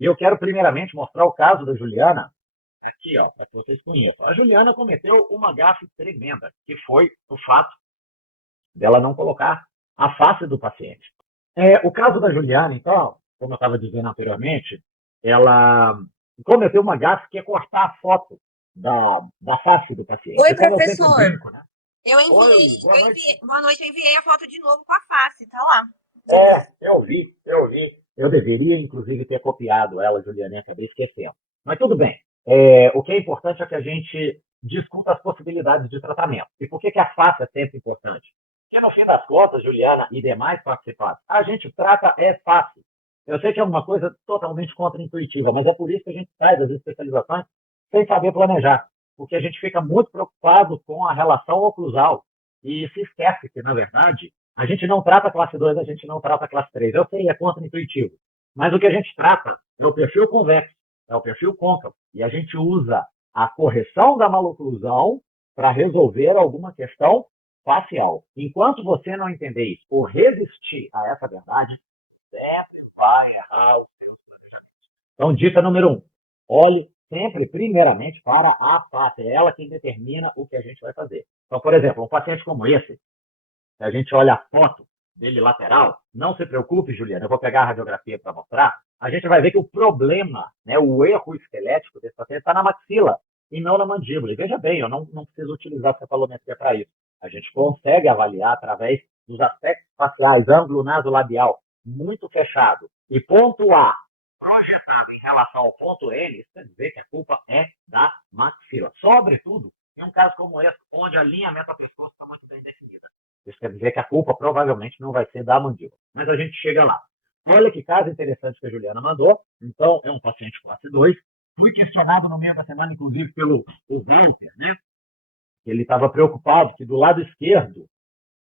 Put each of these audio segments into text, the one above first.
E eu quero primeiramente mostrar o caso da Juliana aqui, ó, para que vocês conheçam. A Juliana cometeu uma gafe tremenda, que foi o fato dela não colocar a face do paciente. O caso da Juliana, então, como eu estava dizendo anteriormente, ela cometeu uma gafe que é cortar a foto da face do paciente. Oi, E como eu sempre professor. brinco, né? Eu Oi, enviei, boa eu noite. enviei, boa noite, eu enviei a foto de novo com a face, tá lá. Eu vi, eu vi. Eu deveria, inclusive, ter copiado ela, Juliana, e acabei esquecendo. Mas tudo bem. O que é importante é que a gente discuta as possibilidades de tratamento. E por que a face é sempre importante? Porque, no fim das contas, Juliana e demais participantes, a gente trata fácil. Eu sei que é uma coisa totalmente contraintuitiva, mas é por isso que a gente faz as especializações sem saber planejar. Porque a gente fica muito preocupado com a relação oclusal e se esquece que, na verdade, a gente não trata a classe 2, a gente não trata a classe 3. Eu sei, é contra-intuitivo. Mas o que a gente trata é o perfil convexo, é o perfil côncavo. E a gente usa a correção da maloclusão para resolver alguma questão facial. Enquanto você não entender isso ou resistir a essa verdade, sempre vai errar os seus planejamentos. Então, dica número 1. Olhe sempre, primeiramente, para a face. É ela quem determina o que a gente vai fazer. Então, por exemplo, um paciente como esse, se a gente olha a foto dele lateral, não se preocupe, Juliana, eu vou pegar a radiografia para mostrar, a gente vai ver que o problema, né, o erro esquelético desse paciente está na maxila e não na mandíbula. E veja bem, eu não preciso utilizar cefalometria para isso. A gente consegue avaliar através dos aspectos faciais, ângulo nasolabial muito fechado e ponto A projetado em relação ao ponto N, isso quer dizer que a culpa é da maxila. Sobretudo, em um caso como esse, onde a linha meta-pescoço está muito bem definida. Isso quer dizer que a culpa provavelmente não vai ser da mandíbula. Mas a gente chega lá. Olha que caso interessante que a Juliana mandou. Então, é um paciente classe 2. Fui questionado no meio da semana, inclusive, pelo Walter, né? Ele estava preocupado que do lado esquerdo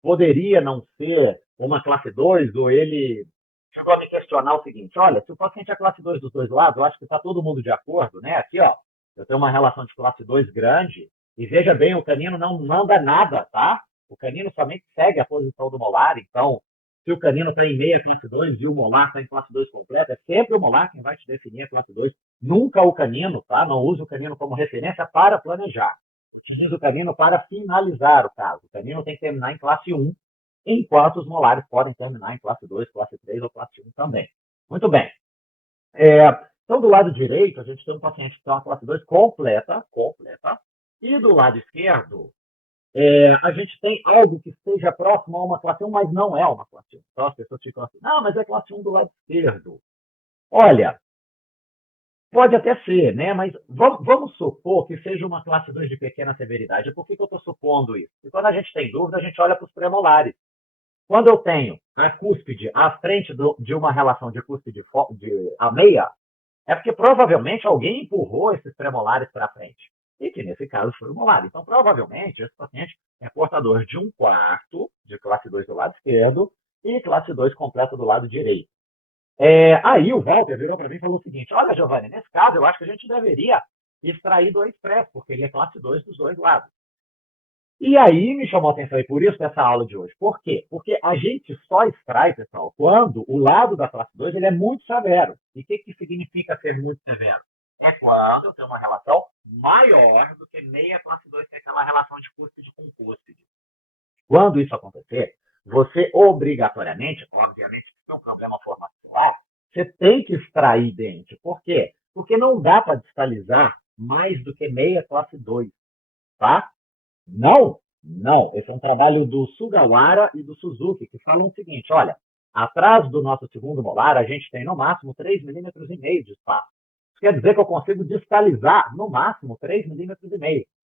poderia não ser uma classe 2, ou ele chegou a me questionar o seguinte: olha, se o paciente é classe 2 dos dois lados, eu acho que está todo mundo de acordo, né? Aqui, ó, eu tenho uma relação de classe 2 grande, e veja bem, o canino não manda nada, tá? O canino somente segue a posição do molar, então, se o canino está em meia classe 2 e o molar está em classe 2 completa, é sempre o molar quem vai te definir a classe 2, nunca o canino, tá? Não use o canino como referência para planejar. Utilize o canino para finalizar o caso. O canino tem que terminar em classe 1, enquanto os molares podem terminar em classe 2, classe 3 ou classe 1 também. Muito bem. Então, do lado direito, a gente tem um paciente que tem uma classe 2 completa, e do lado esquerdo, a gente tem algo que esteja próximo a uma classe 1, mas não é uma classe 1. Então, as pessoas ficam assim, não, mas é classe 1 do lado esquerdo. Olha, pode até ser, né? Mas vamos supor que seja uma classe 2 de pequena severidade. Por que eu estou supondo isso? Porque quando a gente tem dúvida, a gente olha para os premolares. Quando eu tenho a cúspide à frente de uma relação de cúspide a meia, é porque provavelmente alguém empurrou esses premolares para frente. E que nesse caso foi o molar. Então, provavelmente, esse paciente é portador de um quarto de classe 2 do lado esquerdo e classe 2 completa do lado direito. Aí o Walter virou para mim e falou o seguinte: olha, Giovanni, nesse caso eu acho que a gente deveria extrair do expresso, porque ele é classe 2 dos dois lados. E aí me chamou a atenção, e por isso essa aula de hoje. Por quê? Porque a gente só extrai, pessoal, quando o lado da classe 2 ele é muito severo. E o que significa ser muito severo? É quando eu tenho uma relação maior do que meia classe 2, que é aquela relação de cúspide com cúspide. Quando isso acontecer, você obrigatoriamente, obviamente, se tem um problema formacular, você tem que extrair dente. Por quê? Porque não dá para distalizar mais do que meia classe 2, tá? Não, não. Esse é um trabalho do Sugawara e do Suzuki, que falam o seguinte: olha, atrás do nosso segundo molar, a gente tem no máximo 3,5 milímetros de espaço. Isso quer dizer que eu consigo distalizar no máximo 3,5 milímetros,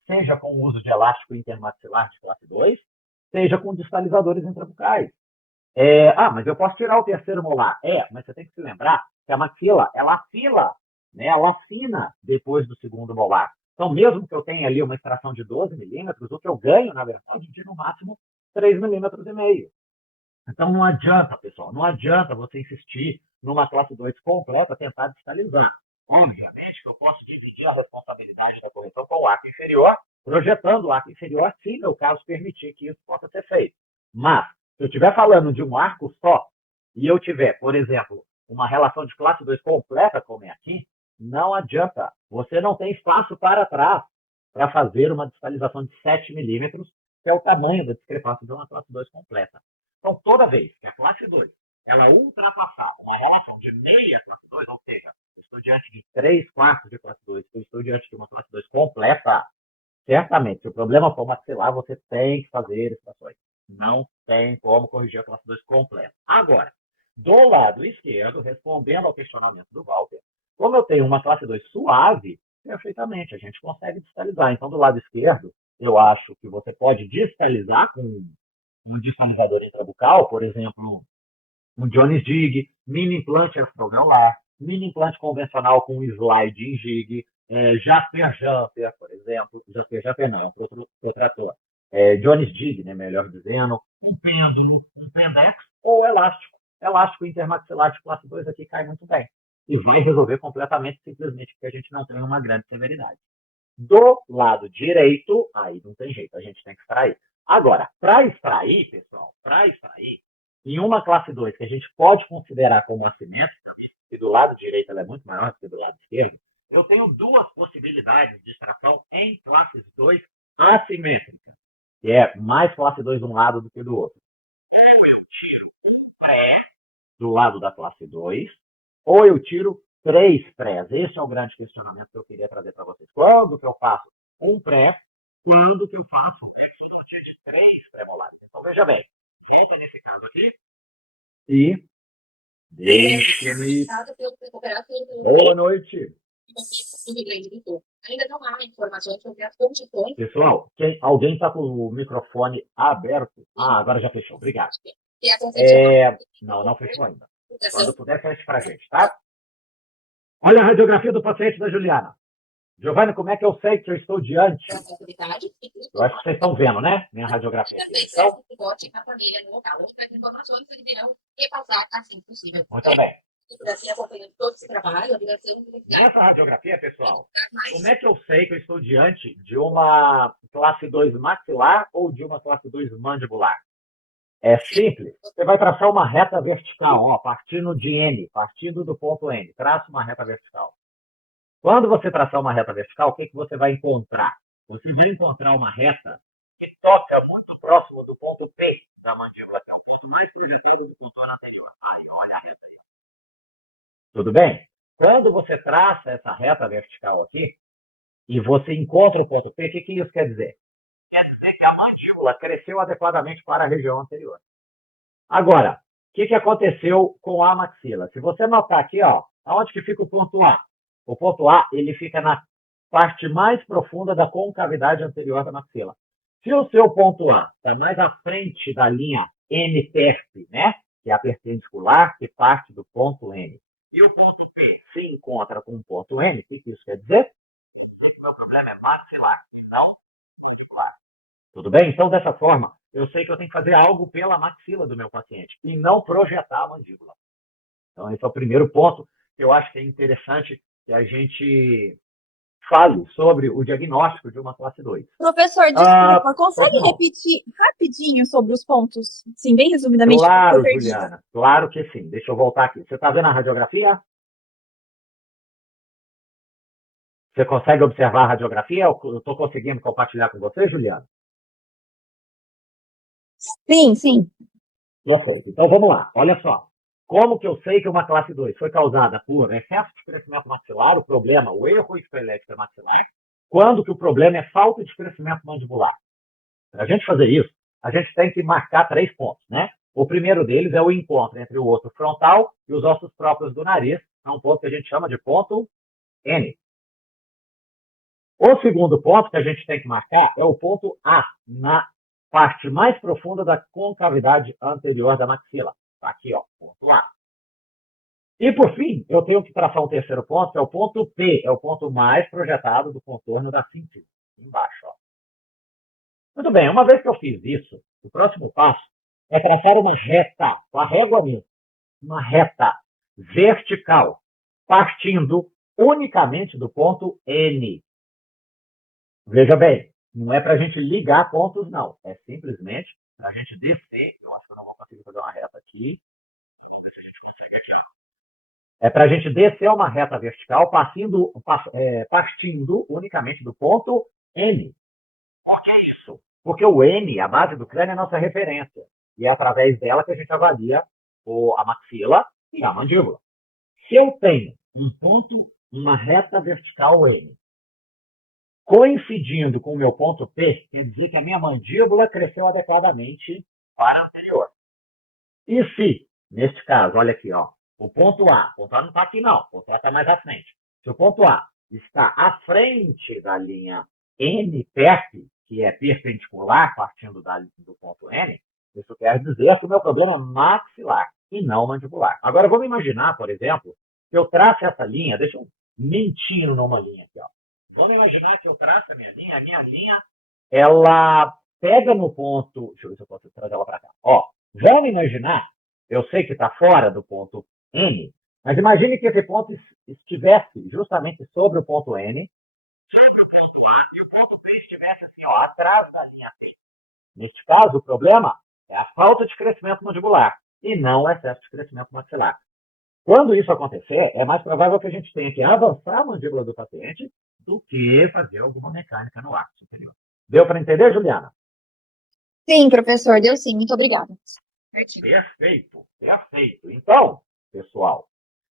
seja com o uso de elástico intermaxilar de classe 2, seja com distalizadores intrabucais. Mas eu posso tirar o terceiro molar. Mas você tem que se lembrar que a maxila, ela afila, né? Ela afina depois do segundo molar. Então, mesmo que eu tenha ali uma extração de 12 milímetros, o que eu ganho, na verdade, é no máximo 3,5 milímetros. Então, não adianta, pessoal, não adianta você insistir numa classe 2 completa, tentar distalizar. Obviamente que eu posso dividir a responsabilidade da correção com o arco inferior, projetando o arco inferior, se meu caso permitir que isso possa ser feito. Mas, se eu estiver falando de um arco só, e eu tiver, por exemplo, uma relação de classe 2 completa, como é aqui, não adianta. Você não tem espaço para trás para fazer uma distalização de 7 milímetros, que é o tamanho da discrepância de uma classe 2 completa. Então, toda vez que a classe 2 ela ultrapassar uma relação de meia classe 2, ou seja, eu estou diante de 3 quartos de classe 2, eu estou diante de uma classe 2 completa, certamente, se o problema for maxilar, você tem que fazer extrações. Não tem como corrigir a classe 2 completa. Agora, do lado esquerdo, respondendo ao questionamento do Walter, como eu tenho uma classe 2 suave, perfeitamente, a gente consegue distalizar. Então, do lado esquerdo, eu acho que você pode distalizar com um distalizador intrabucal, por exemplo, um Jones Jig, mini implante astrogalar, mini implante convencional com slide em jig, Jasper Jumper, por exemplo. Jasper Jumper não, é um protrator. Jones Jig, né, melhor dizendo, um pêndulo, um pendex ou elástico. Elástico intermaxilar de classe 2 aqui cai muito bem. E vai resolver completamente, simplesmente porque a gente não tem uma grande severidade. Do lado direito, aí não tem jeito, a gente tem que extrair. Agora, para extrair, pessoal, em uma classe 2 que a gente pode considerar como assimétrica, e do lado direito ela é muito maior do que do lado esquerdo, eu tenho duas possibilidades de extração em classes 2 assimétricas, que é mais classe 2 de um lado do que do outro. Eu tiro um pré do lado da classe 2, ou eu tiro 3 prés. Esse é o grande questionamento que eu queria trazer para vocês. Quando que eu faço um pré? Quando que eu faço de 3 pré-molares? Então, veja bem. Fica nesse caso aqui. E deixe-me... Boa noite. Ainda não há informações sobre as condições. Pessoal, alguém está com o microfone aberto? Ah, agora já fechou. Obrigado. Não fechou ainda. Quando puder, feche para a gente, tá? Olha a radiografia do paciente da Juliana. Giovanni, como é que eu sei que eu estou diante? Eu acho que vocês estão vendo, né? Minha radiografia. Muito bem. Nessa radiografia, pessoal, como é que eu sei que eu estou diante de uma classe 2 maxilar ou de uma classe 2 mandibular? É simples. Você vai traçar uma reta vertical, ó, partindo de N, partindo do ponto N. Traça uma reta vertical. Quando você traçar uma reta vertical, o que você vai encontrar? Você vai encontrar uma reta que toca muito próximo do ponto P da mandíbula, que é o ponto mais projetado do contorno anterior. Aí, olha a reta aí. Tudo bem? Quando você traça essa reta vertical aqui, e você encontra o ponto P, o que isso quer dizer? Quer dizer que a mandíbula cresceu adequadamente para a região anterior. Agora, o que aconteceu com a maxila? Se você notar aqui, ó, aonde que fica o ponto A? O ponto A, ele fica na parte mais profunda da concavidade anterior da maxila. Se o seu ponto A está mais à frente da linha N-TERP, né, que é a perpendicular que parte do ponto N, e o ponto P se encontra com o ponto N, o que isso quer dizer? O meu problema é maxilar e não mandibular. Tudo bem? Então, dessa forma, eu sei que eu tenho que fazer algo pela maxila do meu paciente e não projetar a mandíbula. Então, esse é o primeiro ponto que eu acho que é interessante que a gente fale sobre o diagnóstico de uma classe 2. Professor, desculpa, consegue repetir rapidinho sobre os pontos, sim, bem resumidamente? Claro, Juliana, claro que sim. Deixa eu voltar aqui. Você está vendo a radiografia? Você consegue observar a radiografia? Eu estou conseguindo compartilhar com você, Juliana? Sim, sim. Perfeito. Então, vamos lá. Olha só. Como que eu sei que uma classe 2 foi causada por excesso de crescimento maxilar, o erro esquelético maxilar, quando que o problema é falta de crescimento mandibular? Para a gente fazer isso, a gente tem que marcar 3 pontos, né? O primeiro deles é o encontro entre o osso frontal e os ossos próprios do nariz, é um ponto que a gente chama de ponto N. O segundo ponto que a gente tem que marcar é o ponto A, na parte mais profunda da concavidade anterior da maxila. Tá aqui, ó, ponto A. E, por fim, eu tenho que traçar um terceiro ponto, que é o ponto P, é o ponto mais projetado do contorno da síntese, embaixo, ó. Muito bem, uma vez que eu fiz isso, o próximo passo é traçar uma reta, com a régua mesmo, uma reta vertical, partindo unicamente do ponto N. Veja bem, não é para a gente ligar pontos, não. É simplesmente para a gente descer. Eu acho que eu não vou conseguir fazer uma reta aqui. A gente consegue aqui, ó. É para a gente descer uma reta vertical partindo unicamente do ponto N. Por que isso? Porque o N, a base do crânio, é a nossa referência. E é através dela que a gente avalia a maxila e a mandíbula. Se eu tenho um ponto, uma reta vertical N, coincidindo com o meu ponto P, quer dizer que a minha mandíbula cresceu adequadamente para a anterior. E se, neste caso, olha aqui, ó, o ponto A não está aqui não, o ponto A está mais à frente. Se o ponto A está à frente da linha NPEP, que é perpendicular partindo do ponto N, isso quer dizer que o meu problema é maxilar e não mandibular. Agora, vamos imaginar, por exemplo, que eu traço essa linha, deixa eu mentir numa linha aqui, ó. Vamos imaginar que eu traço a minha linha, ela pega no ponto, deixa eu ver se eu posso trazer ela para cá, ó. Vamos imaginar, eu sei que está fora do ponto N, mas imagine que esse ponto estivesse justamente sobre o ponto N, sobre o ponto A, e o ponto P estivesse assim, ó, atrás da linha P. Neste caso, o problema é a falta de crescimento mandibular e não o excesso de crescimento maxilar. Quando isso acontecer, é mais provável que a gente tenha que avançar a mandíbula do paciente do que fazer alguma mecânica no ápice, entendeu? Deu para entender, Juliana? Sim, professor, deu sim. Muito obrigada. Perfeito, perfeito. Então, pessoal,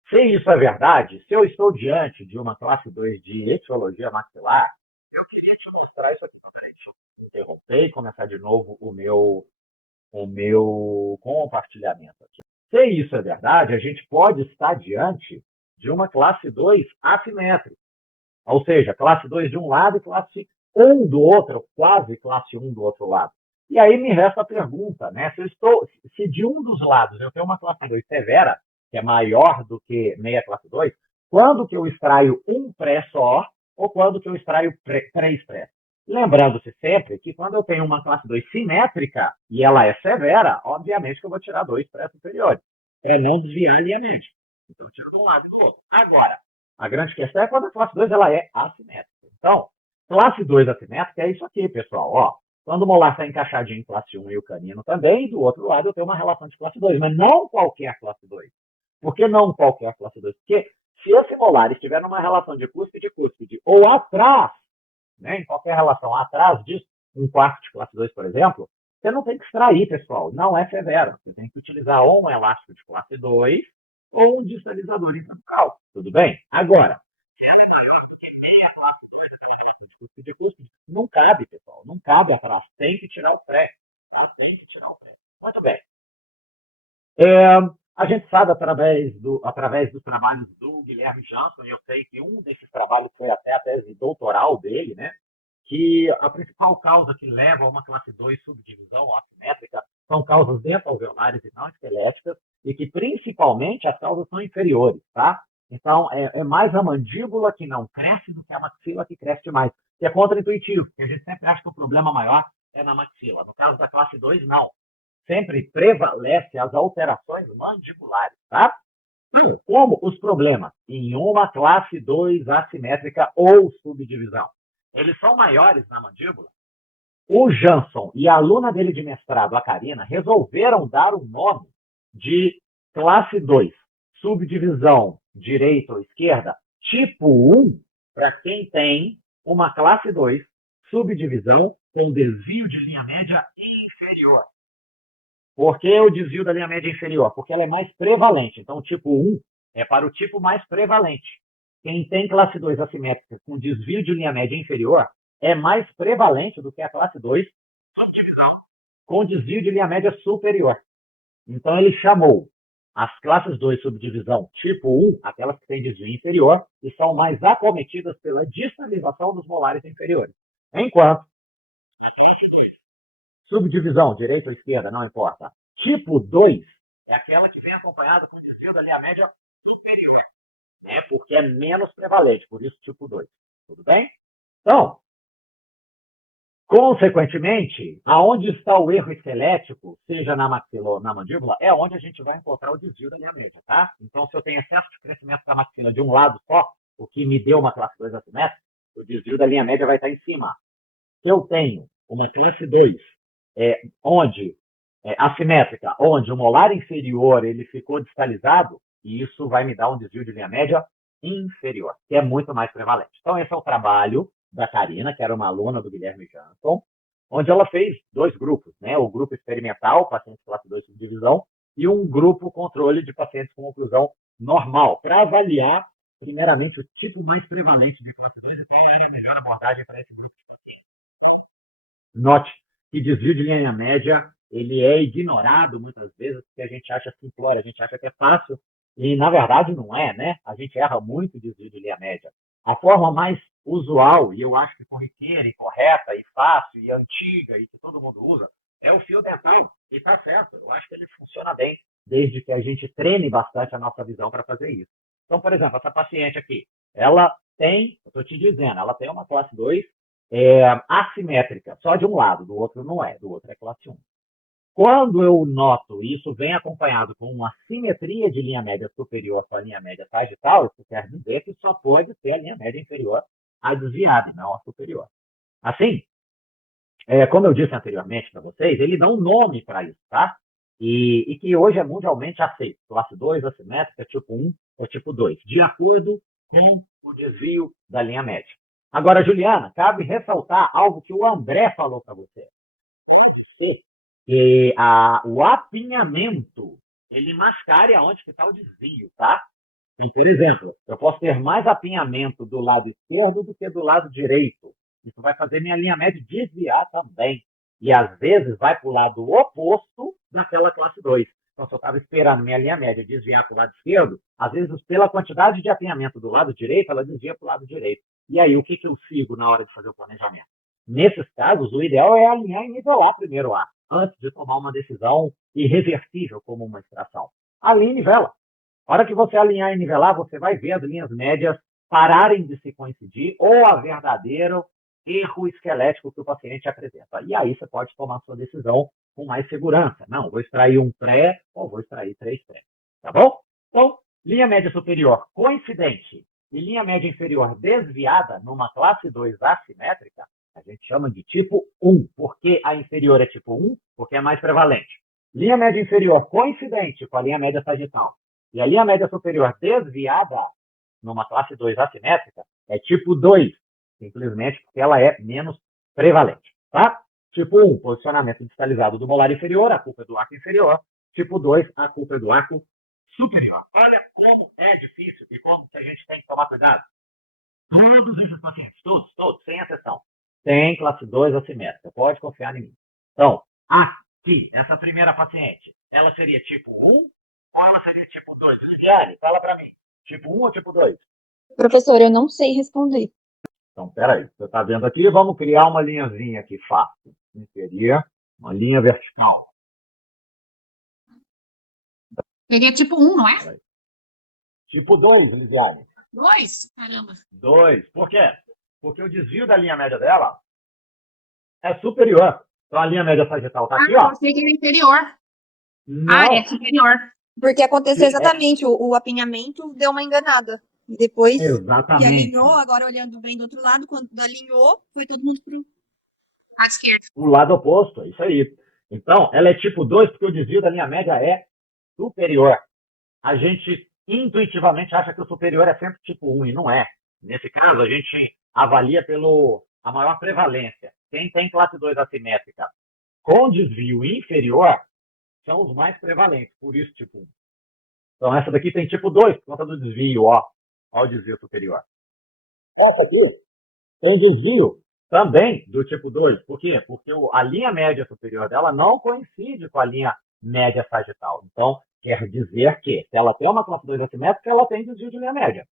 se isso é verdade, se eu estou diante de uma classe 2 de etiologia maxilar, eu queria te mostrar isso aqui. Interromper e começar de novo o meu compartilhamento aqui. Se isso é verdade, a gente pode estar diante de uma classe 2 assimétrica. Ou seja, classe 2 de um lado e classe 1 do outro, quase classe 1 do outro lado. E aí me resta a pergunta, né? Se de um dos lados eu tenho uma classe 2 severa, que é maior do que meia classe 2, quando que eu extraio um pré só ou quando que eu extraio 3 pré? Lembrando-se sempre que quando eu tenho uma classe 2 simétrica e ela é severa, obviamente que eu vou tirar 2 pré superiores, para não desviar a linha média. Então eu tiro de um lado e do outro. Agora, a grande questão é quando a classe 2 ela é assimétrica. Então, classe 2 assimétrica é isso aqui, pessoal. Ó, quando o molar está encaixadinho em classe 1 e o canino também, do outro lado eu tenho uma relação de classe 2, mas não qualquer classe 2. Por que não qualquer classe 2? Porque se esse molar estiver numa relação de cúspide ou atrás, né, em qualquer relação atrás disso, um quarto de classe 2, por exemplo, você não tem que extrair, pessoal. Não é severo. Você tem que utilizar ou um elástico de classe 2 ou um distalizador intramural. Tudo bem? Agora, se ela é maior do que meia classe 2 de cúspide, não cabe, pessoal. Não cabe atrás. Tem que tirar o pré. Tá? Tem que tirar o pré. Muito bem. A gente sabe, através dos trabalhos do Guilherme Jansson, e eu sei que um desses trabalhos foi até a tese doutoral dele, né, que a principal causa que leva a uma classe 2 subdivisão assimétrica são causas dentalveolares e não esqueléticas, e que principalmente as causas são inferiores, tá? Então, é mais a mandíbula que não cresce do que a maxila que cresce demais. Que é contraintuitivo, porque a gente sempre acha que o problema maior é na maxila. No caso da classe 2, não. Sempre prevalece as alterações mandibulares, tá? Como os problemas em uma classe 2 assimétrica ou subdivisão, eles são maiores na mandíbula, o Jansson e a aluna dele de mestrado, a Karina, resolveram dar o nome de classe 2, subdivisão direita ou esquerda, tipo 1, para quem tem uma classe 2, subdivisão com desvio de linha média inferior. Por que o desvio da linha média inferior? Porque ela é mais prevalente. Então, o tipo 1 é para o tipo mais prevalente. Quem tem classe 2 assimétrica com desvio de linha média inferior é mais prevalente do que a classe 2 subdivisão com desvio de linha média superior. Então, ele chamou as classes 2 subdivisão tipo 1, aquelas que têm desvio inferior, e são mais acometidas pela distalização dos molares inferiores. Enquanto subdivisão, direita ou esquerda, não importa. Tipo 2 é aquela que vem acompanhada com desvio da linha média superior, né? Porque é menos prevalente, por isso tipo 2. Tudo bem? Então, consequentemente, aonde está o erro esquelético, seja na maxila ou na mandíbula, é onde a gente vai encontrar o desvio da linha média, tá? Então, se eu tenho excesso de crescimento da maxila de um lado só, o que me deu uma classe 2 assimétrica, o desvio da linha média vai estar em cima. Se eu tenho uma classe 2 assimétrica, onde o molar inferior ele ficou distalizado, e isso vai me dar um desvio de linha média inferior, que é muito mais prevalente. Então, esse é o trabalho da Karina, que era uma aluna do Guilherme Jansson, onde ela fez 2 grupos, né? O grupo experimental, pacientes classe 2 subdivisão, e um grupo controle de pacientes com oclusão normal, para avaliar, primeiramente, o tipo mais prevalente de classe 2 e qual era a melhor abordagem para esse grupo de pacientes. Note que desvio de linha média ele é ignorado muitas vezes porque a gente acha simplório, a gente acha que é fácil, e na verdade não é, né? A gente erra muito desvio de linha média. A forma mais usual, e eu acho que corriqueira, e correta, e fácil, e antiga, e que todo mundo usa, é o fio dental. E está certo, eu acho que ele funciona bem, desde que a gente treine bastante a nossa visão para fazer isso. Então, por exemplo, essa paciente aqui, ela tem, eu estou te dizendo, ela tem uma classe 2 assimétrica, só de um lado, do outro não é, do outro é classe 1. Quando eu noto isso vem acompanhado com uma simetria de linha média superior com a linha média sagital, isso quer dizer que só pode ser a linha média inferior a desviada, não a superior. Assim, como eu disse anteriormente para vocês, ele dá um nome para isso, tá? E que hoje é mundialmente aceito. Classe 2, assimétrica, tipo 1 ou tipo 2, de acordo com o desvio da linha média. Agora, Juliana, cabe ressaltar algo que o André falou para você. Que o apinhamento, ele mascara onde está o desvio, tá? E, por exemplo, eu posso ter mais apinhamento do lado esquerdo do que do lado direito. Isso vai fazer minha linha média desviar também. E, às vezes, vai para o lado oposto daquela classe 2. Então, se eu estava esperando minha linha média desviar para o lado esquerdo, às vezes, pela quantidade de apinhamento do lado direito, ela desvia para o lado direito. E aí, o que eu sigo na hora de fazer o planejamento? Nesses casos, o ideal é alinhar e nivelar primeiro o arco, antes de tomar uma decisão irreversível como uma extração. Alinha e nivela. A hora que você alinhar e nivelar, você vai ver as linhas médias pararem de se coincidir ou a verdadeiro erro esquelético que o paciente apresenta. E aí você pode tomar sua decisão com mais segurança. Não, vou extrair um pré ou vou extrair 3 pré. Tá bom? Então, linha média superior coincidente e linha média inferior desviada numa classe 2 assimétrica, a gente chama de tipo 1. Por que a inferior é tipo 1? Porque é mais prevalente. Linha média inferior coincidente com a linha média sagital e a linha média superior desviada numa classe 2 assimétrica é tipo 2, simplesmente porque ela é menos prevalente. Tá? Tipo 1, posicionamento distalizado do molar inferior, a culpa é do arco inferior. Tipo 2, a culpa é do arco superior. Olha como é difícil e como que a gente tem que tomar cuidado. Todos esses pacientes, todos, sem exceção, tem classe 2 assimétrica. Pode confiar em mim. Então, aqui, essa primeira paciente, ela seria tipo 1 ou ela seria tipo 2? Liane, fala para mim. Tipo 1 ou tipo 2? Professor, eu não sei responder. Então, peraí. Você está vendo aqui? Vamos criar uma linhazinha aqui fácil. Seria uma linha vertical. Seria tipo 1, não é? Tipo 2, Lisiane. 2? Caramba. 2. Por quê? Porque o desvio da linha média dela é superior. Então a linha média sagital está aqui, ó. Eu sei que é inferior. Não. É superior. Porque aconteceu exatamente, o apinhamento deu uma enganada. E depois Exatamente. que alinhou, agora olhando bem do outro lado, quando alinhou, foi todo mundo pro À esquerda. O lado oposto, é isso aí. Então, ela é tipo 2 porque o desvio da linha média é superior. A gente intuitivamente acha que o superior é sempre tipo 1 e não é. Nesse caso, a gente avalia pelo a maior prevalência. Quem tem classe 2 assimétrica com desvio inferior são os mais prevalentes, por isso tipo 1. Então, essa daqui tem tipo 2 por conta do desvio, ó. Ó o desvio superior. Essa aqui tem desvio também do tipo 2. Por quê? Porque a linha média superior dela não coincide com a linha média sagital. Então, quer dizer que, se ela tem uma classe 2 assimétrica, ela tem desvio de linha média.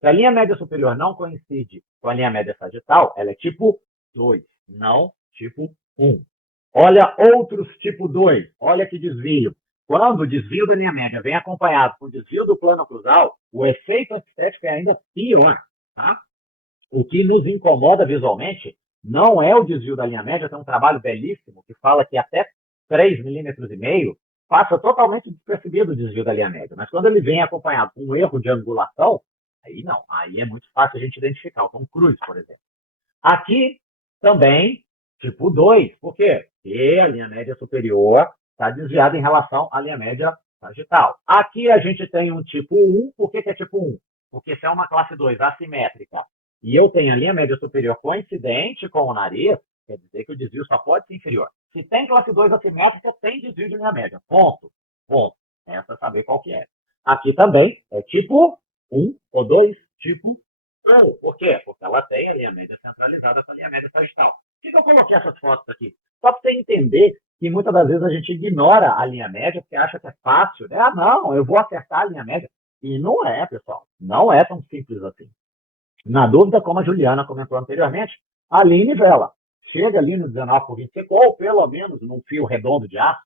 Se a linha média superior não coincide com a linha média sagital, ela é tipo 2, não tipo 1. Olha outros tipo 2. Olha que desvio. Quando o desvio da linha média vem acompanhado com o desvio do plano cruzal, o efeito estético é ainda pior. Tá? O que nos incomoda visualmente não é o desvio da linha média, tem um trabalho belíssimo que fala que até 3,5 milímetros passa totalmente despercebido o desvio da linha média. Mas quando ele vem acompanhado com um erro de angulação, aí não, aí é muito fácil a gente identificar. O Tom Cruise, por exemplo. Aqui também, tipo 2. Por quê? Porque a linha média superior está desviada em relação à linha média sagital. Aqui a gente tem um tipo 1. Por que é tipo 1? Porque se é uma classe 2 assimétrica e eu tenho a linha média superior coincidente com o nariz, quer dizer que o desvio só pode ser inferior. Se tem classe 2 assimétrica, tem desvio de linha média. Ponto. Ponto. Essa saber qual que é. Aqui também é tipo 1 ou 2, tipo 1. Por quê? Porque ela tem a linha média centralizada com a linha média sagital. Por que eu coloquei essas fotos aqui? Só para você entender que muitas das vezes a gente ignora a linha média porque acha que é fácil. Né? Ah, não, eu vou acertar a linha média. E não é, pessoal. Não é tão simples assim. Na dúvida, como a Juliana comentou anteriormente, ali nivela. Chega ali no 19 por 25, ou pelo menos num fio redondo de aço,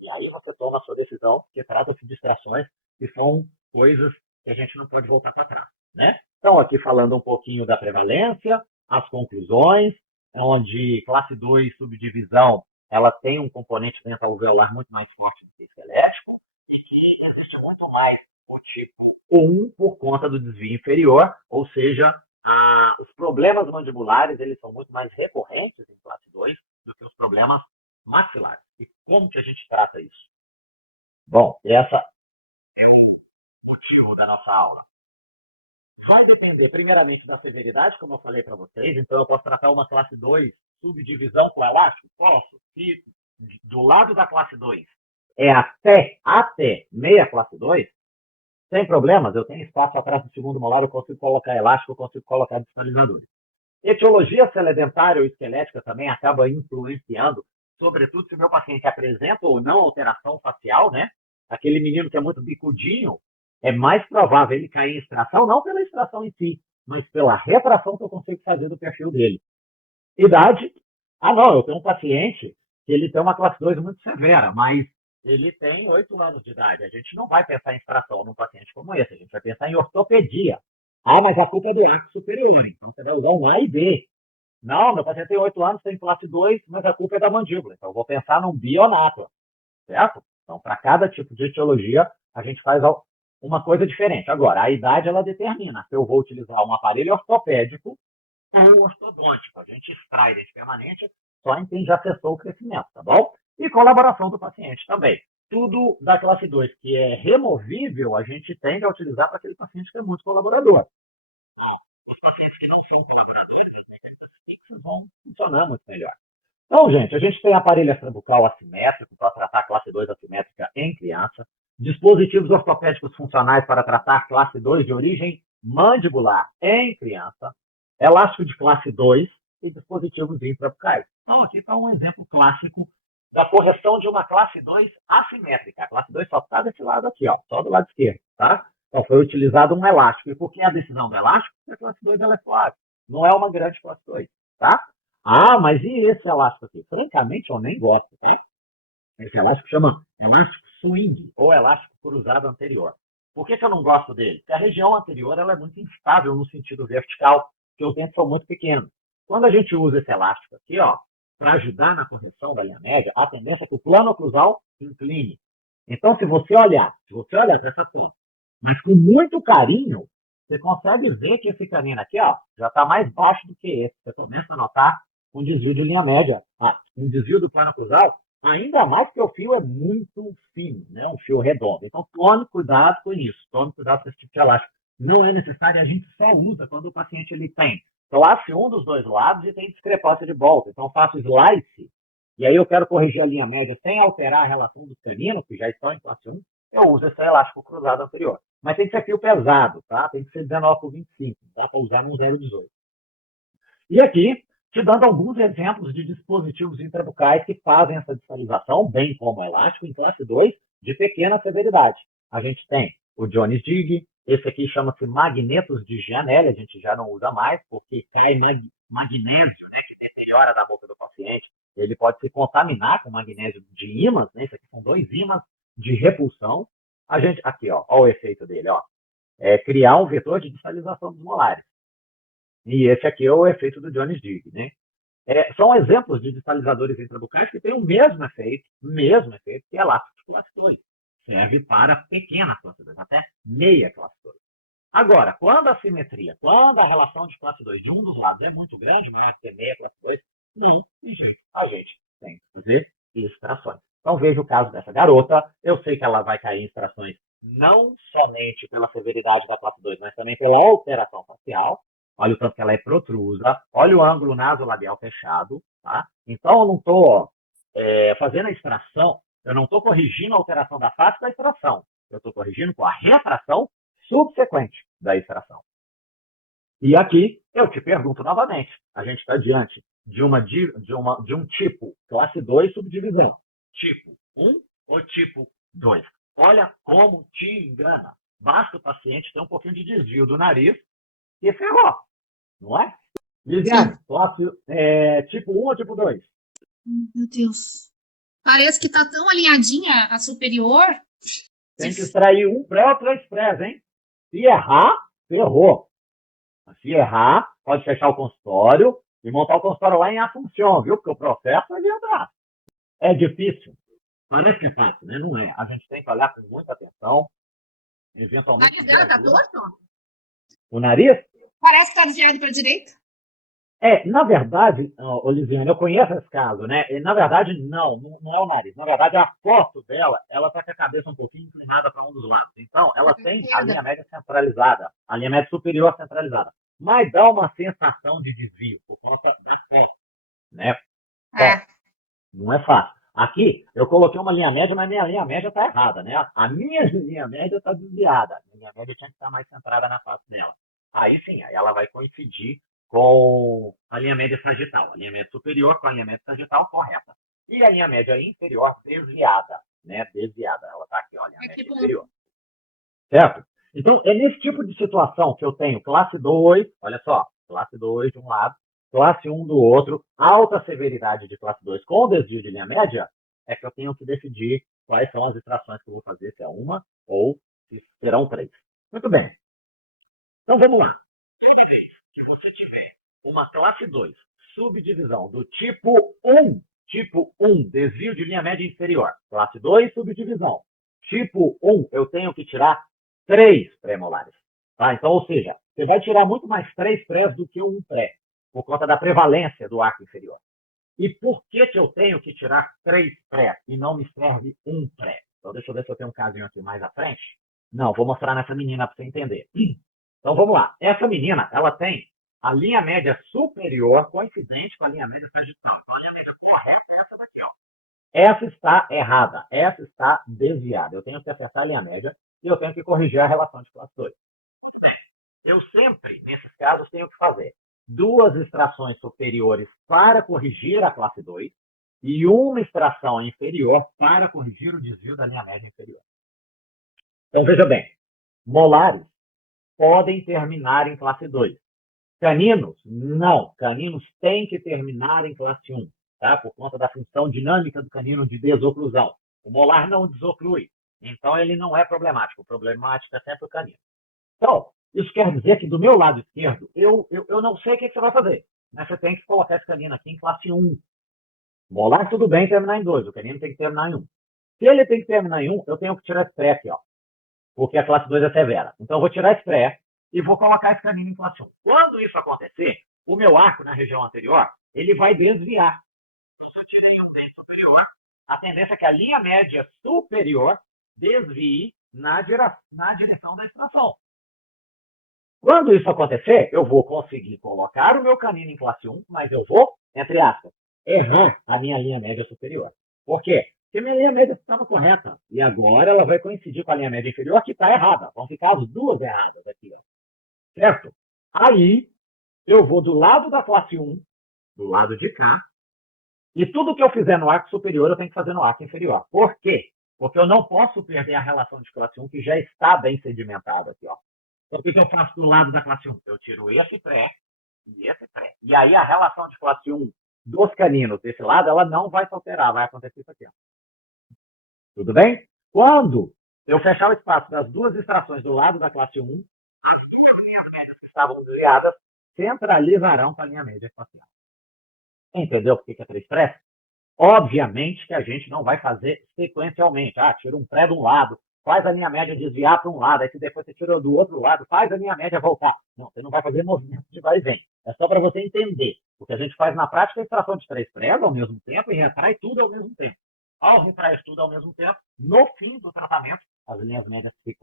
e aí você toma a sua decisão, porque trata-se de distrações que são coisas que a gente não pode voltar para trás. Né? Então, aqui falando um pouquinho da prevalência, as conclusões, onde classe 2, subdivisão, ela tem um componente dental alveolar muito mais forte do que esquelético, e que existe muito mais o tipo 1 por conta do desvio inferior, ou seja, os problemas mandibulares eles são muito mais recorrentes em classe 2 do que os problemas maxilares. E como que a gente trata isso? Bom, essa é o motivo da nossa aula. Vai depender primeiramente da severidade, como eu falei para vocês, então eu posso tratar uma classe 2 subdivisão com elástico? Posso. Se do lado da classe 2 é até meia classe 2, sem problemas, eu tenho espaço atrás do segundo molar, eu consigo colocar elástico, eu consigo colocar distalizador. Etiologia, se ela é dentária ou esquelética, também acaba influenciando, sobretudo se o meu paciente apresenta ou não alteração facial, né? Aquele menino que é muito bicudinho, é mais provável ele cair em extração, não pela extração em si, mas pela retração que eu consigo fazer do perfil dele. Idade, não, eu tenho um paciente que ele tem uma classe 2 muito severa, mas ele tem 8 anos de idade. A gente não vai pensar em extração num paciente como esse, a gente vai pensar em ortopedia. Mas a culpa é do arco superior, então você vai usar um A e B. Não, meu paciente tem 8 anos, tem classe 2, mas a culpa é da mandíbula. Então eu vou pensar num bionato, certo? Então, para cada tipo de etiologia, a gente faz uma coisa diferente. Agora, a idade, ela determina se eu vou utilizar um aparelho ortopédico ou um ortodôntico. A gente extrai dente permanente só em quem já cessou o crescimento, tá bom? E colaboração do paciente também. Tudo da classe 2 que é removível, a gente tende a utilizar para aquele paciente que é muito colaborador. Os pacientes que não são colaboradores, fixos vão funcionar muito melhor. Então, gente, a gente tem aparelho extrabucal assimétrico para tratar a classe 2 assimétrica em criança, dispositivos ortopédicos funcionais para tratar classe 2 de origem mandibular em criança, elástico de classe 2 e dispositivos intrabucais. Então, aqui está um exemplo clássico da correção de uma classe 2 assimétrica. A classe 2 só está desse lado aqui, ó, só do lado esquerdo, tá? Então, foi utilizado um elástico. E por que a decisão do elástico? Porque a classe 2 ela é suave. Não é uma grande classe 2, tá? Mas e esse elástico aqui? Francamente, eu nem gosto, tá? Esse elástico chama elástico swing, ou elástico cruzado anterior. Por que eu não gosto dele? Porque a região anterior ela é muito instável no sentido vertical, porque os dentes são muito pequenos. Quando a gente usa esse elástico aqui, ó, para ajudar na correção da linha média, a tendência é que o plano oclusal incline. Então, se você olhar para essa foto, mas com muito carinho, você consegue ver que esse canino aqui, ó, já está mais baixo do que esse. Você começa a notar um desvio de linha média, um desvio do plano oclusal, ainda mais que o fio é muito fino, né? Um fio redondo. Então, tome cuidado com isso, tome cuidado com esse tipo de elástico. Não é necessário, a gente só usa quando o paciente ele tem classe 1 dos dois lados e tem discrepância de volta. Então, eu faço slice, e aí eu quero corrigir a linha média sem alterar a relação dos caninos, que já estão em classe 1, eu uso esse elástico cruzado anterior. Mas tem que ser fio pesado, tá? Tem que ser 19 por 25, dá para usar num 0,18. E aqui, te dando alguns exemplos de dispositivos intrabucais que fazem essa distalização, bem como elástico, em classe 2, de pequena severidade. A gente tem o Jones Dig, esse aqui chama-se magnetos de Gianelli, a gente já não usa mais, porque cai magnésio, né, que deteriora da boca do paciente. Ele pode se contaminar com magnésio de ímãs, né? Esse aqui são 2 ímãs de repulsão. A gente, aqui, ó o efeito dele, ó. Criar um vetor de distalização dos molares. E esse aqui é o efeito do Jones Dig, né? São exemplos de distalizadores intrabucais que têm o mesmo efeito que elástico de classe 2. Serve para pequena classe 2, até meia classe 2. Agora, quando a simetria, quando a relação de classe 2 de um dos lados é muito grande, maior que meia classe 2, não tem jeito. A gente tem que fazer extrações. Então, veja o caso dessa garota. Eu sei que ela vai cair em extrações não somente pela severidade da classe 2, mas também pela alteração facial. Olha o tanto que ela é protrusa. Olha o ângulo nasolabial fechado. Tá? Então, eu não estou fazendo a extração, eu não estou corrigindo a alteração da face da extração. Eu estou corrigindo com a retração subsequente da extração. E aqui, eu te pergunto novamente, a gente está diante de um tipo classe 2 subdivisão. Tipo 1 ou tipo 2? Olha como te engana. Basta o paciente ter um pouquinho de desvio do nariz e ferrou, não é? Lisiane, classe tipo 1 ou tipo 2? Meu Deus. Parece que tá tão alinhadinha a superior. Tem que extrair um pré ou 3 prés, hein? Se errar, ferrou. Se errar, pode fechar o consultório e montar o consultório lá em Assunção, viu? Porque o processo vai entrar. É difícil. Parece que é fácil, né? Não é. A gente tem que olhar com muita atenção. O Eventualmente. nariz dela tá torto? O nariz? Parece que tá desviado pra direita. Na verdade, Olivia, eu conheço esse caso, né? E, na verdade, não é o nariz. Na verdade, a foto dela, ela tá com a cabeça um pouquinho inclinada para um dos lados. Então, ela tem a linha média centralizada, a linha média superior centralizada. Mas dá uma sensação de desvio por conta da foto, né? Então, não é fácil. Aqui, eu coloquei uma linha média, mas minha linha média está errada, né? A minha linha média está desviada. A linha média tinha que estar mais centrada na face dela. Aí sim, aí ela vai coincidir com a linha média sagital. A linha média superior com a linha média sagital correta. E a linha média inferior desviada, né? Desviada. Ela está aqui, olha, a linha média inferior. Certo? Então, é nesse tipo de situação que eu tenho classe 2, olha só, classe 2 de um lado, classe 1 do outro, alta severidade de classe 2 com desvio de linha média, é que eu tenho que decidir quais são as extrações que eu vou fazer, se é uma ou se serão 3. Muito bem. Então, vamos lá. Toda vez que você tiver uma classe 2, subdivisão do tipo 1, desvio de linha média inferior, classe 2, subdivisão, tipo 1, eu tenho que tirar 3 pré-molares. Tá? Então, ou seja, você vai tirar muito mais 3 prés do que um pré, por conta da prevalência do arco inferior. E por que eu tenho que tirar 3 pré e não me serve um pré? Então, deixa eu ver se eu tenho um casinho aqui mais à frente. Não, vou mostrar nessa menina para você entender. Então, vamos lá. Essa menina, ela tem a linha média superior coincidente com a linha média sagital. Então, a linha média correta é essa daqui, ó. Essa está errada. Essa está desviada. Eu tenho que acertar a linha média e eu tenho que corrigir a relação de classe 2. Muito bem. Eu sempre, nesses casos, tenho que fazer 2 extrações superiores para corrigir a classe 2 e uma extração inferior para corrigir o desvio da linha média inferior. Então, veja bem. Molares podem terminar em classe 2. Caninos, não. Caninos têm que terminar em classe 1, tá? Por conta da função dinâmica do canino de desoclusão. O molar não desoclui, então ele não é problemático. O problemático é sempre o canino. Então, isso quer dizer que do meu lado esquerdo, eu não sei o que você vai fazer. Mas você tem que colocar esse canino aqui em classe 1. Molar, tudo bem terminar em 2. O canino tem que terminar em 1. Se ele tem que terminar em 1, eu tenho que tirar esse pré aqui, ó. Porque a classe 2 é severa. Então, eu vou tirar esse pré e vou colocar esse canino em classe 1. Quando isso acontecer, o meu arco na região anterior, ele vai desviar. Se eu tirei um dente superior, a tendência é que a linha média superior desvie na direção da extração. Quando isso acontecer, eu vou conseguir colocar o meu canino em classe 1, mas eu vou, entre aspas, errar a minha linha média superior. Por quê? Porque minha linha média estava correta. E agora ela vai coincidir com a linha média inferior que está errada. Vão ficar as duas erradas aqui. Ó. Certo? Aí, eu vou do lado da classe 1, do lado de cá, e tudo que eu fizer no arco superior, eu tenho que fazer no arco inferior. Por quê? Porque eu não posso perder a relação de classe 1, que já está bem sedimentada aqui. Ó. Então, o que eu faço do lado da classe 1? Eu tiro esse pré e esse pré. E aí, a relação de classe 1 dos caninos desse lado, ela não vai se alterar. Vai acontecer isso aqui. Ó. Tudo bem? Quando eu fechar o espaço das duas extrações do lado da classe 1, as linhas médias que estavam desviadas centralizarão com a linha média espacial. Entendeu por que é 3 pré? Obviamente que a gente não vai fazer sequencialmente. Tira um pré de um lado, faz a linha média desviar para um lado, aí depois você tira do outro lado, faz a linha média voltar. Não, você não vai fazer movimento de vai e vem. É só para você entender. O que a gente faz na prática é a extração de 3 prés ao mesmo tempo e retrai tudo ao mesmo tempo. ao retrair tudo ao mesmo tempo, no fim do tratamento, as linhas médias se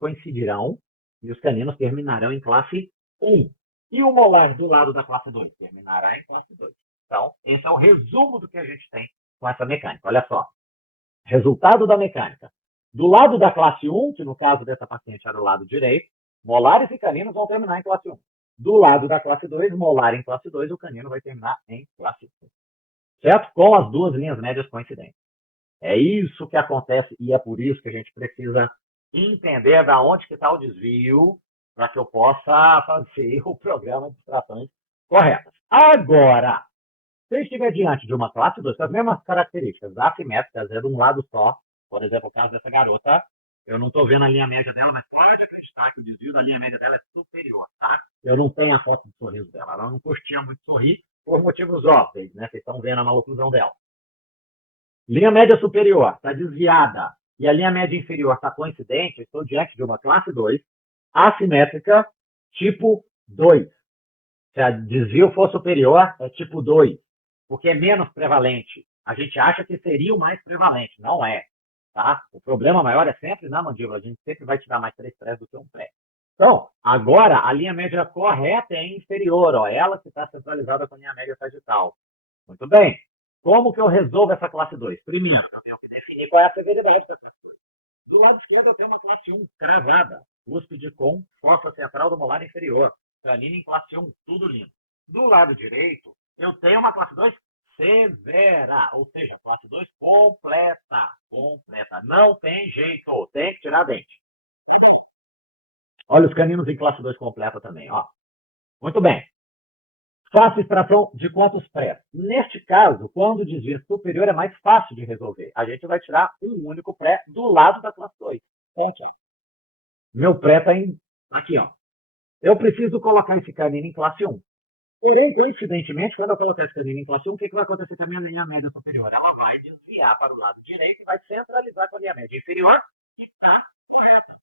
coincidirão e os caninos terminarão em classe 1. E o molar do lado da classe 2 terminará em classe 2. Então, esse é o resumo do que a gente tem com essa mecânica. Olha só. Resultado da mecânica. Do lado da classe 1, que no caso dessa paciente era o lado direito, molares e caninos vão terminar em classe 1. Do lado da classe 2, molar em classe 2, o canino vai terminar em classe 1. Certo? Com as duas linhas médias coincidentes. É isso que acontece e é por isso que a gente precisa entender da onde que está o desvio para que eu possa fazer o programa de distrações corretas. Agora, se eu estiver diante de uma classe 2 com as mesmas características assimétricas, é de um lado só, por exemplo, o caso dessa garota, eu não estou vendo a linha média dela, mas pode acreditar que o desvio da linha média dela é superior, tá? Eu não tenho a foto do sorriso dela, ela não curtia muito sorrir por motivos óbvios, né? Vocês estão vendo a maloclusão dela. Linha média superior está desviada e a linha média inferior está coincidente, eu estou diante de uma classe 2, assimétrica, tipo 2. Se a desvio for superior, é tipo 2, porque é menos prevalente. A gente acha que seria o mais prevalente, não é. Tá? O problema maior é sempre na mandíbula, a gente sempre vai tirar mais 3 prés do que um pré. Então, agora, a linha média correta é inferior, ó, ela que está centralizada com a linha média sagital. Muito bem. Como que eu resolvo essa classe 2? Primeiro, eu tenho que definir qual é a severidade da classe 2. Do lado esquerdo, eu tenho uma classe 1 cravada, cúspide com força central do molar inferior, canino em classe 1, tudo lindo. Do lado direito, eu tenho uma classe 2 severa, ou seja, classe 2 completa. Não tem jeito, tem que tirar dente. Olha os caninos em classe 2 completa também, ó. Muito bem. Faço extração de quantos pré? Neste caso, quando o desvio superior é mais fácil de resolver. A gente vai tirar um único pré do lado da classe 2. Ponto. Meu pré está aqui, ó. Eu preciso colocar esse canino em classe 1. Porém, coincidentemente, quando eu colocar esse canino em classe 1, o que vai acontecer com a minha linha média superior? Ela vai desviar para o lado direito e vai centralizar com a linha média inferior, que está correta.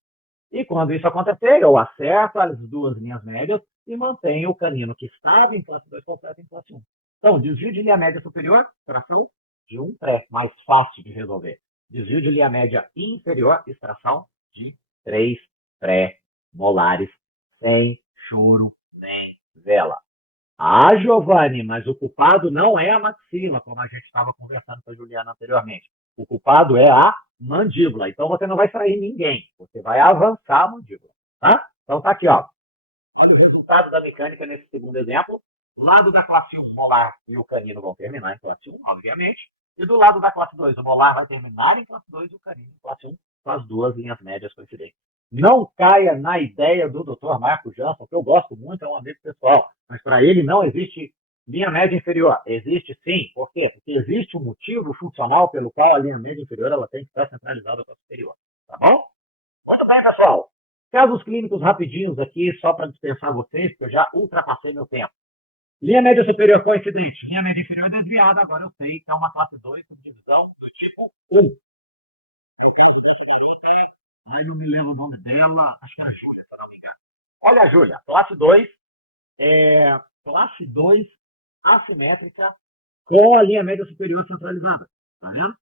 E quando isso acontecer, eu acerto as duas linhas médias e mantenho o canino que estava em classe 2 completo em classe 1. Então, desvio de linha média superior, extração de um pré, mais fácil de resolver. Desvio de linha média inferior, extração de 3 pré-molares, sem choro nem vela. Ah, Giovanni, mas o culpado não é a maxila, como a gente estava conversando com a Juliana anteriormente. O culpado é a mandíbula. Então você não vai extrair ninguém. Você vai avançar a mandíbula. Tá? Então tá aqui, ó. Olha o resultado da mecânica nesse segundo exemplo. Do lado da classe 1, molar e o canino vão terminar em classe 1, obviamente. E do lado da classe 2, o molar vai terminar em classe 2 e o canino em classe 1, com as duas linhas médias coincidentes. Não caia na ideia do Dr. Marco Jansson, que eu gosto muito, é um amigo pessoal, mas para ele não existe linha média inferior. Existe sim. Por quê? Porque existe um motivo funcional pelo qual a linha média inferior ela tem que estar centralizada com a superior. Tá bom? Muito bem, pessoal. Casos clínicos rapidinhos aqui, só para dispensar vocês, porque eu já ultrapassei meu tempo. Linha média superior coincidente. Linha média inferior desviada, agora eu sei que é uma classe 2 com divisão do tipo 1. Ai, não me lembro o nome dela. Acho que é a Júlia, se eu não me engano. Olha a Júlia, classe 2 assimétrica com a linha média superior centralizada. Tá vendo?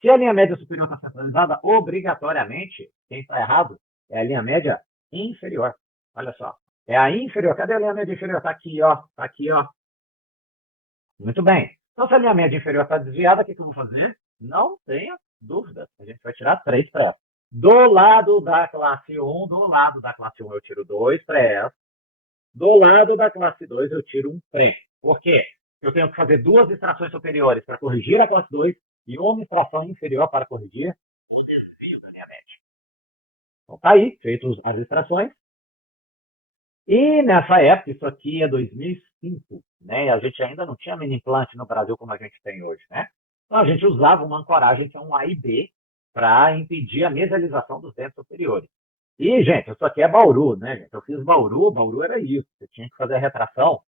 Se a linha média superior está centralizada, obrigatoriamente, quem está errado é a linha média inferior. Olha só. É a inferior. Cadê a linha média inferior? Está aqui, ó. Está aqui, ó. Muito bem. Então, se a linha média inferior está desviada, o que eu vou fazer? Não tenha dúvida. A gente vai tirar 3 prés. Do lado da classe 1, eu tiro 2 prés. Do lado da classe 2, eu tiro um pré. Por quê? Eu tenho que fazer 2 extrações superiores para corrigir a classe 2 e uma extração inferior para corrigir o desvio da linha média. Então, tá aí, feitas as extrações. E nessa época, isso aqui é 2005, né? A gente ainda não tinha mini implante no Brasil como a gente tem hoje, né? Então, a gente usava uma ancoragem que é um A e B para impedir a mesialização dos dentes superiores. E, gente, isso aqui é Bauru, né, gente? Eu fiz Bauru era isso. Você tinha que fazer a retração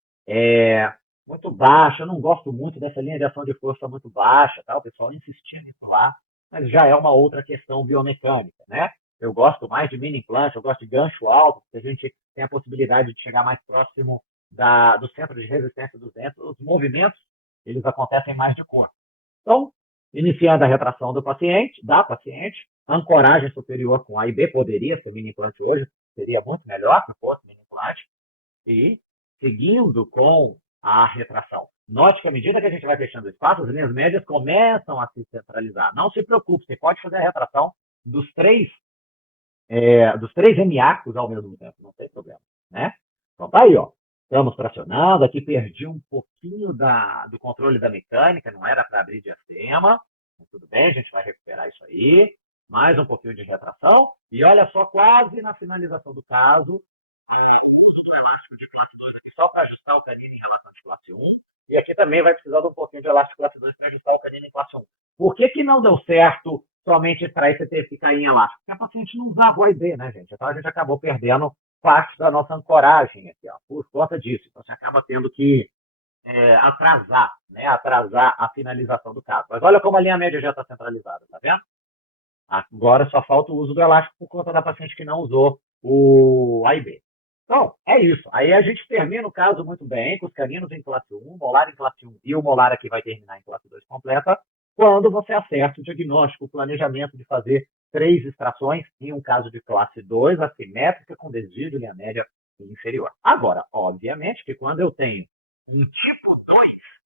muito baixa. Eu não gosto muito dessa linha de ação de força muito baixa, tá? O pessoal insistia nisso lá, mas já é uma outra questão biomecânica, né? Eu gosto mais de mini implante, eu gosto de gancho alto, porque a gente tem a possibilidade de chegar mais próximo do centro de resistência dos dentes. Os movimentos, eles acontecem mais de corpo. Então, Iniciando a retração da paciente, ancoragem superior com A e B, poderia ser mini implante hoje, seria muito melhor se fosse mini implante, e seguindo com a retração. Note que à medida que a gente vai fechando o espaço, as linhas médias começam a se centralizar. Não se preocupe, você pode fazer a retração dos três hemiáticos ao mesmo tempo, não tem problema, né? Então tá aí, ó. Estamos tracionando, aqui perdi um pouquinho do controle da mecânica, não era para abrir diastema, mas tudo bem, a gente vai recuperar isso aí. Mais um pouquinho de retração, e olha só, quase na finalização do caso, uso do elástico de classe 2 aqui só para ajustar o canino em relação de classe 1, e aqui também vai precisar de um pouquinho de elástico classe 2 para ajustar o canino em classe 1. Por que não deu certo somente para você ter que cair em elástico? Porque a paciente não usava o A e B, né, gente? Então a gente acabou perdendo parte da nossa ancoragem aqui, ó, por conta disso. Então você acaba tendo que atrasar a finalização do caso. Mas olha como a linha média já está centralizada, tá vendo? Agora só falta o uso do elástico por conta da paciente que não usou o A e B. Então, é isso. Aí a gente termina o caso muito bem, com os caninos em classe 1, molar em classe 1 e o molar aqui vai terminar em classe 2 completa, quando você acerta o diagnóstico, o planejamento de fazer 3 extrações em um caso de classe 2, assimétrica, com desvio de linha média inferior. Agora, obviamente que quando eu tenho um tipo 2,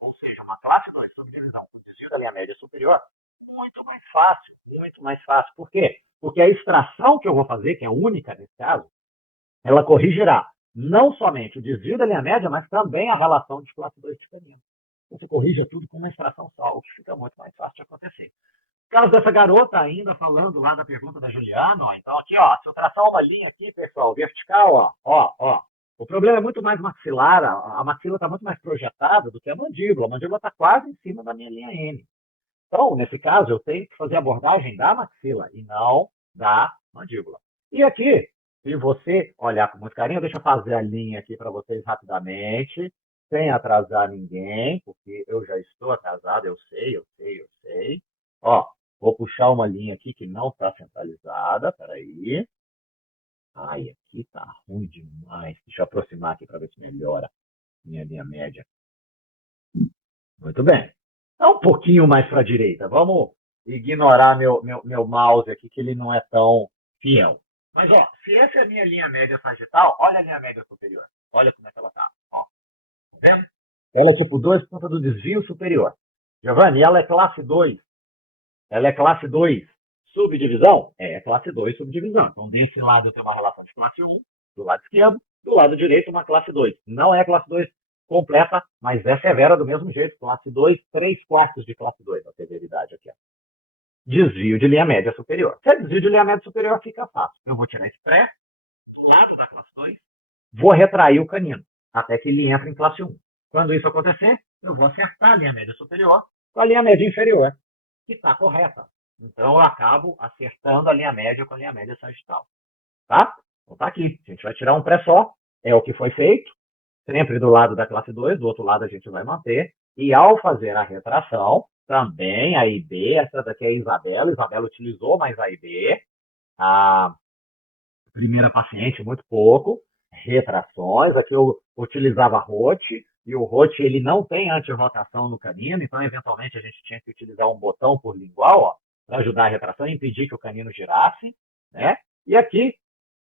ou seja, uma classe 2 subdivisão com desvio da linha média superior, muito mais fácil. Por quê? Porque a extração que eu vou fazer, que é única nesse caso, ela corrigirá não somente o desvio da linha média, mas também a relação de classe 2 de canino. Você corrige tudo com uma extração só, o que fica muito mais fácil de acontecer. No caso dessa garota, ainda falando lá da pergunta da Juliana, ó, então aqui, ó, se eu traçar uma linha aqui, pessoal, vertical, ó, o problema é muito mais maxilar, a maxila está muito mais projetada do que a mandíbula está quase em cima da minha linha M. Então, nesse caso, eu tenho que fazer a abordagem da maxila e não da mandíbula. E aqui, se você olhar com muito carinho, deixa eu fazer a linha aqui para vocês rapidamente, sem atrasar ninguém, porque eu já estou atrasado, eu sei. Ó, vou puxar uma linha aqui que não está centralizada, peraí. Ai, aqui tá ruim demais. Deixa eu aproximar aqui para ver se melhora minha linha média. Muito bem. É um pouquinho mais para a direita. Vamos ignorar meu mouse aqui, que ele não é tão fiel. Mas, ó, se essa é a minha linha média sagital, olha a linha média superior. Olha como é que ela tá. Ó. Tá vendo? Ela é tipo 2 por conta do desvio superior. Giovanni, ela é classe 2. Ela é classe 2 subdivisão? É classe 2 subdivisão. Então, desse lado eu tenho uma relação de classe 1, do lado esquerdo, do lado direito uma classe 2. Não é classe 2 completa, mas é severa do mesmo jeito. Classe 2, 3/4 de classe 2, a severidade aqui. Ó. Desvio de linha média superior. Se é desvio de linha média superior, fica fácil. Eu vou tirar esse pré, do lado da classe 2, vou retrair o canino, até que ele entre em classe 1. Quando isso acontecer, eu vou acertar a linha média superior com a linha média inferior, que está correta. Então, eu acabo acertando a linha média com a linha média sagital. Tá? Então, tá aqui. A gente vai tirar um pré só. É o que foi feito. Sempre do lado da classe 2. Do outro lado, a gente vai manter. E ao fazer a retração, também a IB. Essa daqui é a Isabela. Isabela utilizou mais a IB. A primeira paciente, muito pouco. Retrações. Aqui eu utilizava ROT. E o ROT, ele não tem anti-rotação no canino. Então, eventualmente, a gente tinha que utilizar um botão por lingual, ó, para ajudar a retração e impedir que o canino girasse, né? E aqui,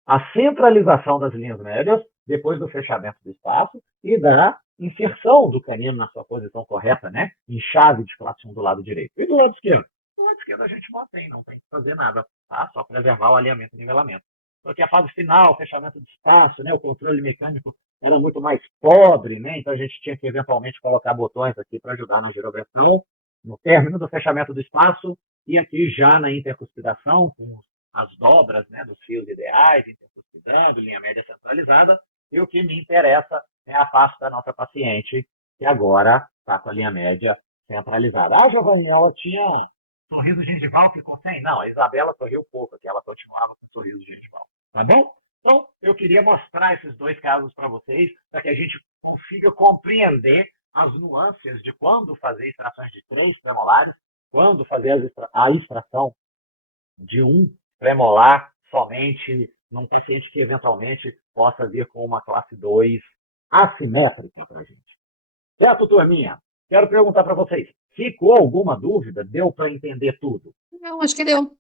a centralização das linhas médias, depois do fechamento do espaço e da inserção do canino na sua posição correta, né? Em chave de classe 1 do lado direito. E do lado esquerdo? Do lado esquerdo a gente mantém, não tem que fazer nada, tá? Só preservar o alinhamento e nivelamento. Porque a fase final, o fechamento do espaço, né? O controle mecânico era muito mais pobre, né? Então a gente tinha que eventualmente colocar botões aqui para ajudar na giroversão, no término do fechamento do espaço, e aqui já na intercuspidação, com as dobras, né, dos fios ideais, intercuspidando, linha média centralizada, e o que me interessa é a face da nossa paciente, que agora está com a linha média centralizada. Ah, Giovanni, ela tinha sorriso gengival, ficou sem? Não, a Isabela sorriu pouco, que ela continuava com sorriso gengival. Tá bom? Então, eu queria mostrar esses 2 casos para vocês, para que a gente consiga compreender as nuances de quando fazer extrações de 3 premolares, quando fazer a extração de um premolar somente num paciente que eventualmente possa vir com uma classe 2 assimétrica para a gente. Certo, turminha? Quero perguntar para vocês, Ficou alguma dúvida? Deu para entender tudo? Não, acho que deu.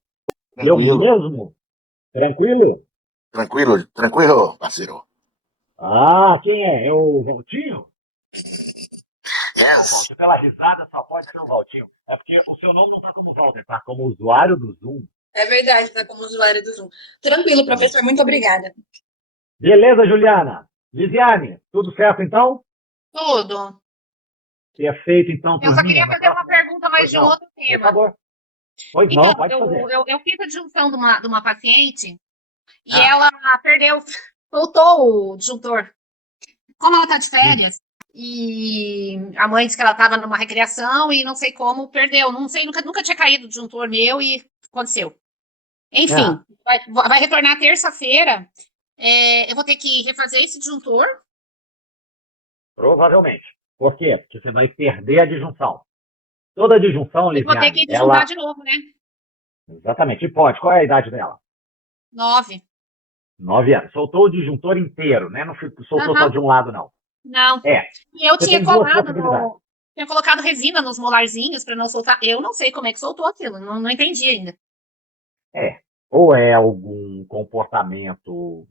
Deu Tranquilo, mesmo? Tranquilo? tranquilo, tranquilo, parceiro. Ah, quem é? É o Valtinho? Yes. Pela risada só pode ser o Valtinho. É porque o seu nome não está como Valder, está como usuário do Zoom. É verdade, tá como usuário do Zoom. Tranquilo, professor, muito obrigada. Beleza, Juliana? Lisiane, tudo certo então? Tudo. Perfeito, então, Eu só turminha. queria fazer uma pergunta mais Pois de um não, outro por tema. favor. Pois Então, não, pode fazer. eu fiz a disjunção de uma paciente e Ah. ela perdeu, soltou o disjuntor. Como ela tá de férias e a mãe disse que ela estava numa recreação e não sei como perdeu. Não sei, nunca tinha caído o disjuntor meu e aconteceu. Enfim, vai retornar terça-feira. Eu vou ter que refazer esse disjuntor. Provavelmente. Por quê? Porque você vai perder a disjunção. Toda disjunção, Eu vou ter Lisiane, que disjuntar de novo, né? Exatamente. E pode. Qual é a idade dela? 9. 9 anos. Soltou o disjuntor inteiro, né? Não soltou só de um lado, não. Não. É. E eu Você tinha tem duas colado possibilidades. tinha colocado resina nos molarzinhos para não soltar. Eu não sei como é que soltou aquilo. Não entendi ainda. Ou é algum comportamento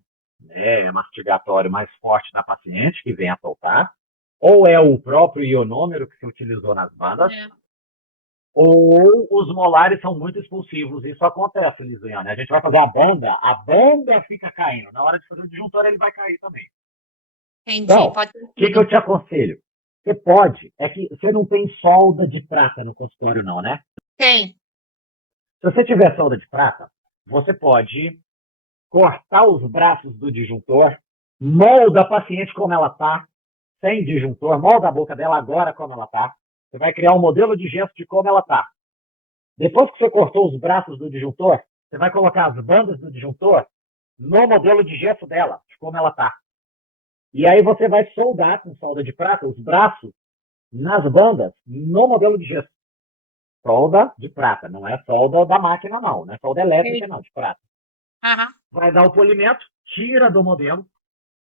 mastigatório mais forte da paciente que vem a soltar, ou é o próprio ionômero que se utilizou nas bandas, ou os molares são muito expulsivos. Isso acontece, Lisiane. A gente vai fazer a banda fica caindo. Na hora de fazer o disjuntor, ele vai cair também. Entendi. Então, Pode o que eu te aconselho? Você pode, é que você não tem solda de prata no consultório, não, né? Tem. Se você tiver solda de prata, você pode cortar os braços do disjuntor, molda a paciente como ela está, sem disjuntor, molda a boca dela agora como ela está. Você vai criar um modelo de gesto de como ela está. Depois que você cortou os braços do disjuntor, você vai colocar as bandas do disjuntor no modelo de gesto dela, de como ela está. E aí você vai soldar com solda de prata os braços nas bandas no modelo de gesso. Solda de prata, não é solda da máquina, não é solda elétrica, não, de prata. Vai dar o polimento, tira do modelo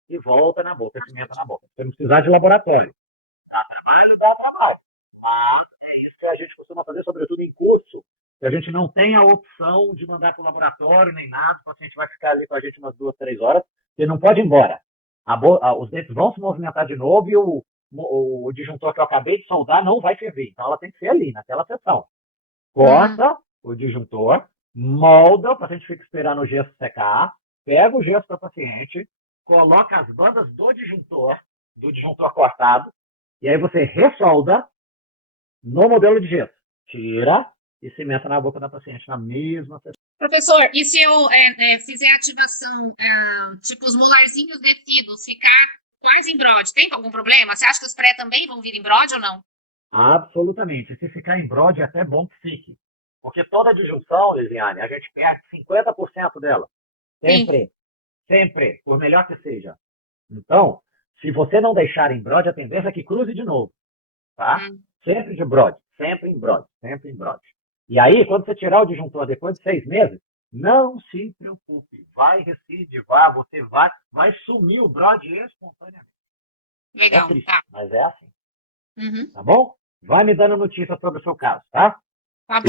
e volta na boca, cimenta na boca. Você não precisar de laboratório. Dá trabalho. Mas é isso que a gente costuma fazer, sobretudo em curso, que a gente não tem a opção de mandar para o laboratório nem nada, o paciente vai ficar ali com a gente umas 2, 3 horas, você não pode ir embora. Os dentes vão se movimentar de novo e o disjuntor que eu acabei de soldar não vai ferver. Então ela tem que ser ali, naquela seção. Corta o disjuntor, molda, o paciente fica esperando o gesso secar, pega o gesso para o paciente, coloca as bandas do disjuntor cortado, e aí você ressolda no modelo de gesso. Tira e cimenta na boca da paciente na mesma sessão. Professor, e se eu fizer ativação, tipo os molarzinhos descidos, ficar quase em brode, tem algum problema? Você acha que os pré também vão vir em brode ou não? Absolutamente. Se ficar em brode, é até bom que fique. Porque toda disjunção, Lisiane, a gente perde 50% dela. Sempre. Sempre. Por melhor que seja. Então, se você não deixar em brode, a tendência é que cruze de novo. Tá? Sempre de brode. Sempre em brode. Sempre em brode. E aí, quando você tirar o disjuntor depois de 6 meses, não se preocupe. Vai recidivar, você vai sumir o brode espontaneamente. Legal. É triste, tá. mas é assim. Tá bom? Vai me dando notícia sobre o seu caso, tá? Tá bom.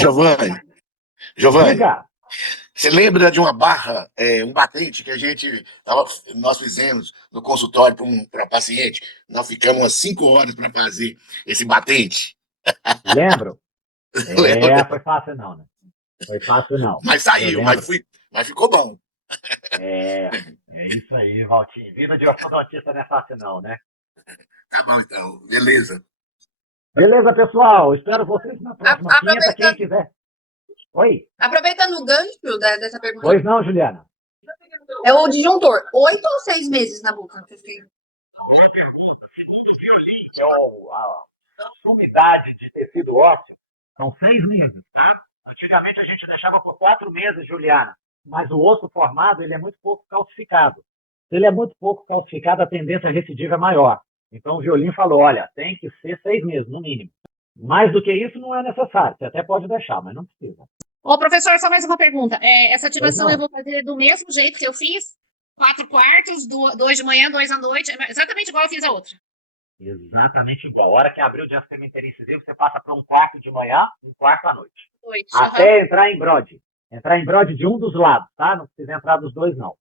Giovanni, Diga. você lembra de uma barra, um batente que nós fizemos no consultório para paciente? Nós ficamos umas 5 horas para fazer esse batente. Lembro? Lembra? Foi fácil não, né? Foi fácil não. Mas saiu, mas ficou bom. É isso aí, Valtinho. Vida de ortodontista não é fácil não, né? Tá bom, então. Beleza. Beleza, pessoal. Espero vocês na próxima quinta, quem quiser. Oi? Aproveitando o gancho dessa pergunta. Pois não, Juliana. É o disjuntor, 8 ou 6 meses na boca? Boa pergunta. Segundo o que eu li, que é a sumidade de tecido ósseo, são 6 meses, tá? Antigamente a gente deixava por 4 meses, Juliana. Mas o osso formado, ele é muito pouco calcificado. Se ele é muito pouco calcificado, a tendência recidiva é maior. Então o Violim falou, olha, tem que ser 6 meses, no mínimo. Mais do que isso não é necessário. Você até pode deixar, mas não precisa. Ô, professor, só mais uma pergunta. Essa ativação eu vou fazer do mesmo jeito que eu fiz? 4 quartos, 2 de manhã, 2 à noite, exatamente igual eu fiz a outra. Exatamente igual. A hora que abrir o dia cemitério incisivo, você passa para um quarto de manhã, um quarto à noite. Até entrar em brode. Entrar em brode de um dos lados, tá? Não precisa entrar dos dois, não.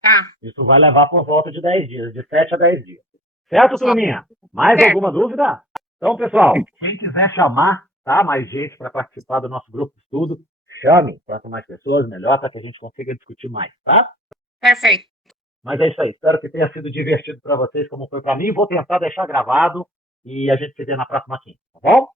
Tá. Isso vai levar por volta de 10 dias, de 7 a 10 dias. Certo, turminha? Mais alguma dúvida? Então, pessoal, quem quiser chamar, tá, mais gente para participar do nosso grupo de estudo, chame. Quanto mais pessoas, melhor, para que a gente consiga discutir mais, tá? Perfeito. Mas é isso aí. Espero que tenha sido divertido para vocês, como foi para mim. Vou tentar deixar gravado e a gente se vê na próxima quinta, tá bom?